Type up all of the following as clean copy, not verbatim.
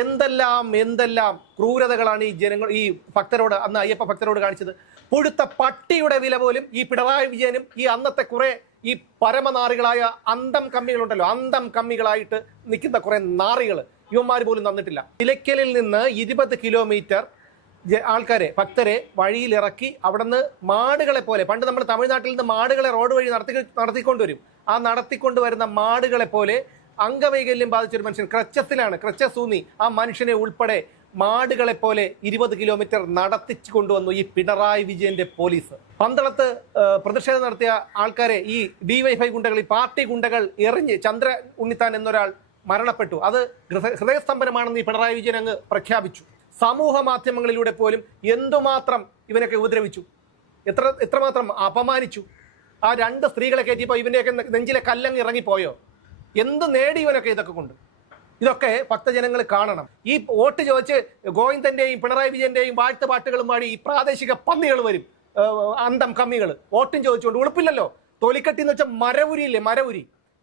എന്തെല്ലാം ക്രൂരതകളാണ് ഈ ജനങ്ങൾ ഈ ഭക്തരോട് അന്ന് അയ്യപ്പ ഭക്തരോട് കാണിച്ചത്. പുഴുത്ത പട്ടിയുടെ വില പോലും ഈ പിണറായി വിജയനും ഈ അന്നത്തെ കുറെ ഈ പരമനാറികളായ അന്തം കമ്മികളുണ്ടല്ലോ, അന്തം കമ്മികളായിട്ട് നിൽക്കുന്ന കുറെ നാറികൾ ഇവന്മാർ പോലും തന്നിട്ടില്ല. നിലയ്ക്കലിൽ നിന്ന് 20 കിലോമീറ്റർ ആൾക്കാരെ ഭക്തരെ വഴിയിലിറക്കി അവിടുന്ന് മാടുകളെ പോലെ, പണ്ട് നമ്മൾ തമിഴ്നാട്ടിൽ നിന്ന് മാടുകളെ റോഡ് വഴി നടത്തിക്കൊണ്ടുവരും, ആ നടത്തിക്കൊണ്ടുവരുന്ന മാടുകളെ പോലെ അംഗവൈകല്യം ബാധിച്ചൊരു മനുഷ്യൻ ക്രച്ചസ് ഊന്നി ആ മനുഷ്യനെ ഉൾപ്പെടെ മാടുകളെ പോലെ 20 കിലോമീറ്റർ നടത്തിച്ചു കൊണ്ടുവന്നു ഈ പിണറായി വിജയന്റെ പോലീസ്. പന്തളത്ത് പ്രതിഷേധം നടത്തിയ ആൾക്കാരെ ഈ ഡിവൈഫൈ ഗുണ്ടകൾ, ഈ പാർട്ടി ഗുണ്ടകൾ എറിഞ്ഞ് ചന്ദ്ര ഉണ്ണിത്താൻ എന്നൊരാൾ മരണപ്പെട്ടു. അത് ഹൃദയസ്തംഭനമാണെന്ന് ഈ പിണറായി വിജയൻ അങ്ങ് പ്രഖ്യാപിച്ചു. സമൂഹ മാധ്യമങ്ങളിലൂടെ പോലും എന്തുമാത്രം ഇവനൊക്കെ ഉപദ്രവിച്ചു, എത്രമാത്രം അപമാനിച്ചു. ആ 2 സ്ത്രീകളെ കയറ്റിയപ്പോൾ ഇവന്റെയൊക്കെ നെഞ്ചിലെ കല്ലങ്ങ് ഇറങ്ങിപ്പോയോ? എന്ത് നേടി ഇവനൊക്കെ ഇതൊക്കെ കൊണ്ട്? ഇതൊക്കെ ഭക്തജനങ്ങൾ കാണണം. ഈ വോട്ട് ചോദിച്ച് ഗോവിന്ദന്റെയും പിണറായി വിജയന്റെയും പാട്ടുകളും പാടി ഈ പ്രാദേശിക പന്നികൾ വരും, അന്തം കമ്മികൾ വോട്ടും ചോദിച്ചുകൊണ്ട്. ഉളുപ്പില്ലല്ലോ. തൊലിക്കട്ടി എന്ന് വെച്ചാൽ മരവുരിയില്ലേ,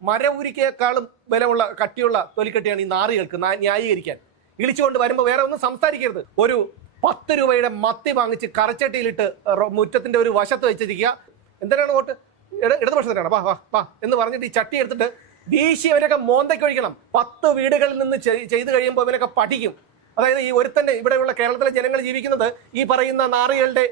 മരവുരിക്കേക്കാളും വിലയുള്ള കട്ടിയുള്ള തൊലിക്കട്ടിയാണ് ഈ നാറികൾക്ക് ന്യായീകരിക്കാൻ. ഇളിച്ചുകൊണ്ട് വരുമ്പോൾ വേറെ ഒന്നും സംസാരിക്കരുത്. ഒരു 10 രൂപയുടെ മത്തി വാങ്ങിച്ച് കറച്ചട്ടിയിലിട്ട് മുറ്റത്തിന്റെ ഒരു വശത്ത് വെച്ചിരിക്കുക. എന്തിനാണ് വോട്ട്? ഇടതുപക്ഷത്തിനാണ്, വാ വാ വാ എന്ന് പറഞ്ഞിട്ട് ഈ ചട്ടി എടുത്തിട്ട് വീശി അവരൊക്കെ മോന്തയ്ക്ക് ഒഴിക്കണം. 10 വീടുകളിൽ നിന്ന് ചെയ്ത് കഴിയുമ്പോൾ അവരൊക്കെ പഠിക്കും. അതായത് ഈ ഒരുത്തന്നെ ഇവിടെയുള്ള കേരളത്തിലെ ജനങ്ങൾ ജീവിക്കുന്നത് ഈ പറയുന്ന നാറികളുടെ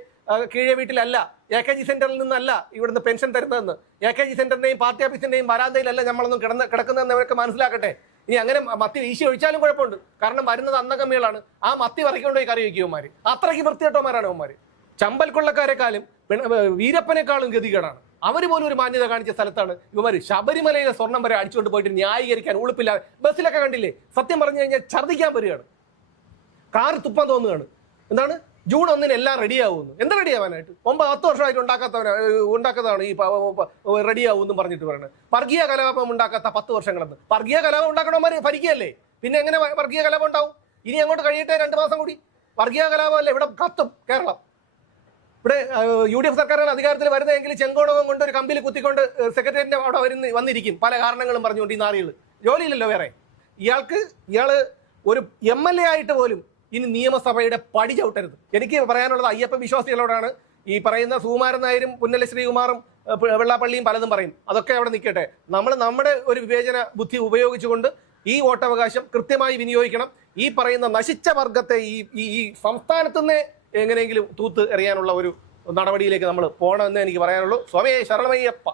കീഴെ വീട്ടിലല്ല, AKG സെന്ററിൽ നിന്നല്ല ഇവിടുന്ന് പെൻഷൻ തരുന്നതെന്ന്. AKG സെന്ററിന്റെയും പാർട്ടി ഓഫീസിന്റെയും വരാന്തയിലല്ല നമ്മളൊന്നും കിടക്കുന്നതെന്ന് അവരൊക്കെ മനസ്സിലാക്കട്ടെ. ഇനി അങ്ങനെ മത്തി വീശി ഒഴിച്ചാലും കുഴപ്പമുണ്ട്, കാരണം വരുന്നത് അന്നകമ്മികളാണ്. ആ മത്തി വറക്കൊണ്ടുപോയി കറി വയ്ക്കുവന്മാര്. അത്രയ്ക്ക് വൃത്തികെട്ടവന്മാരാണ് അവന്മാര്. ചമ്പൽ കൊള്ളക്കാരെക്കാളും വീരപ്പനേക്കാളും ഗതികേടാണ്. അവർ പോലും ഒരു മാന്യത കാണിച്ച സ്ഥലത്താണ് ഇവന്മാര് ശബരിമലയിലെ സ്വർണം വരെ അടിച്ചുകൊണ്ട് പോയിട്ട് ന്യായീകരിക്കാൻ ഉളുപ്പില്ലാതെ ബസ്സിലൊക്കെ കണ്ടില്ലേ? സത്യം പറഞ്ഞു കഴിഞ്ഞാൽ ഛർദ്ദിക്കാൻ വരികയാണ്, കാറ് തുപ്പാൻ തോന്നുകയാണ്. എന്താണ് ജൂൺ 1 എല്ലാം റെഡിയാവുന്നു? എന്താ റെഡിയാവാനായിട്ട്? 9-10 വർഷമായിട്ട് ഉണ്ടാക്കാത്തതാണ് ഈ റെഡിയാവുമെന്നും പറഞ്ഞിട്ട് പറയുന്നത്. വർഗീയ കലാപം ഉണ്ടാക്കാത്ത 10 വർഷങ്ങളെന്ന്. വർഗീയ കലാപം ഉണ്ടാക്കണവന്മാര് ഭരിക്കുകയല്ലേ, പിന്നെ എങ്ങനെ വർഗീയ കലാപം ഉണ്ടാവും? ഇനി അങ്ങോട്ട് കഴിയട്ടെ 2 മാസം കൂടി. വർഗീയ കലാപമല്ലേ ഇവിടെ കത്തും കേരളം. ഇവിടെ UDF സർക്കാരാണ് അധികാരത്തിൽ വരുന്നതെങ്കിൽ ചെങ്കോടകം കൊണ്ട് ഒരു കമ്പിൽ കുത്തിക്കൊണ്ട് സെക്രട്ടേറിയറ്റിന്റെ അവിടെ വന്നിരിക്കും, പല കാരണങ്ങളും പറഞ്ഞുകൊണ്ട്. ഈ നാറികൾ ജോലിയില്ലല്ലോ വേറെ. ഇയാള് ഒരു MLA ആയിട്ട് പോലും ഇനി നിയമസഭയുടെ പടി ചവിട്ടരുത്. എനിക്ക് പറയാനുള്ളത് അയ്യപ്പ വിശ്വാസികളോടാണ്. ഈ പറയുന്ന സുകുമാരൻ നായരും പുന്നല ശ്രീകുമാറും വെള്ളാപ്പള്ളിയും പലതും പറയും, അതൊക്കെ അവിടെ നിൽക്കട്ടെ. നമ്മൾ നമ്മുടെ ഒരു വിവേചന ബുദ്ധി ഉപയോഗിച്ചുകൊണ്ട് ഈ വോട്ടവകാശം കൃത്യമായി വിനിയോഗിക്കണം. ഈ പറയുന്ന നശിച്ച വർഗത്തെ ഈ സംസ്ഥാനത്തുനിന്ന് എങ്ങനെയെങ്കിലും തൂത്ത് എറിയാനുള്ള ഒരു നടപടിയിലേക്ക് നമ്മൾ പോകണമെന്ന് എനിക്ക് പറയാനുള്ളൂ. സ്വാമിയെ ശരണമയ്യപ്പ.